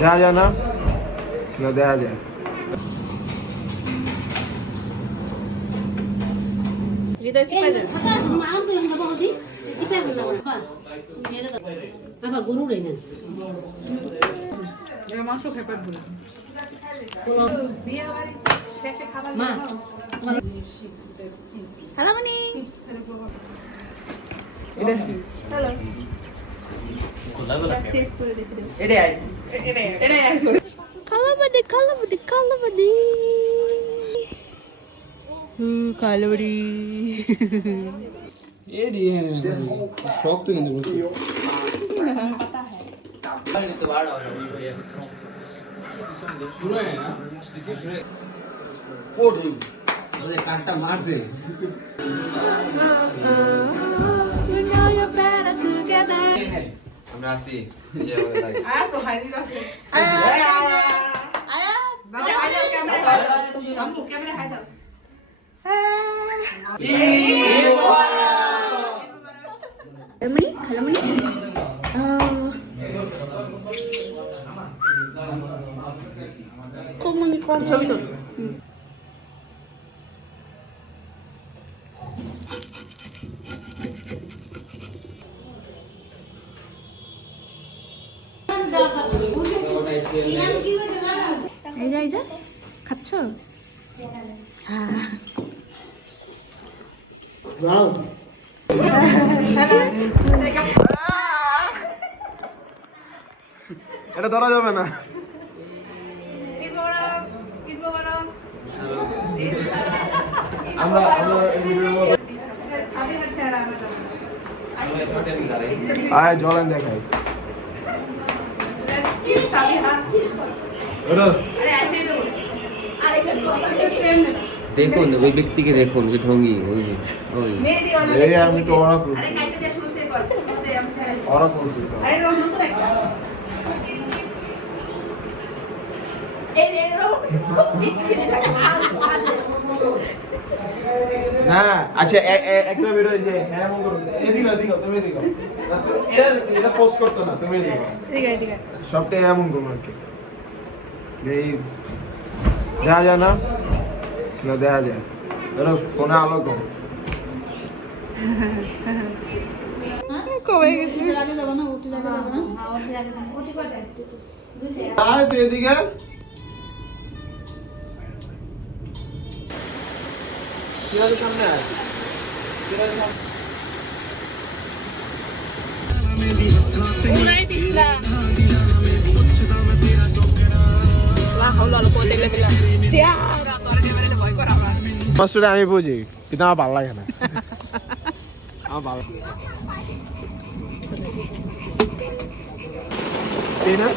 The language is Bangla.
দেখা যায় না, দেখা যায়। শক্ত কিন্তু কানটা মারছে। আমরা আসি তো হাই দিতাছে ক্যামেরা হাই দাও। ছবি তো এই যা খাচ্ছ? এটা ধরা যাবে না। আমরা আয় জলেন দেখাই। দেখুন ওই ব্যক্তিকে, দেখুন যে ঢঙ্গি ওই এই আমি তো ওরা করছি না। আচ্ছা একটা ভিডিও যে হ্যাঁ মন করো, এদিকে তুমি এদিকে, এটা পোস্ট করতে না, তুমি এদিকে সবটাই এমন করো আর কি। এই দেখা যায় না, দেখা যায় ধরো ফোনে আলো কম কমে গেছে। তুই এদিকে সামনে আয়। আমি বুঝি কিন্তু আমার ভালো লাগে না, আমার ভালো না।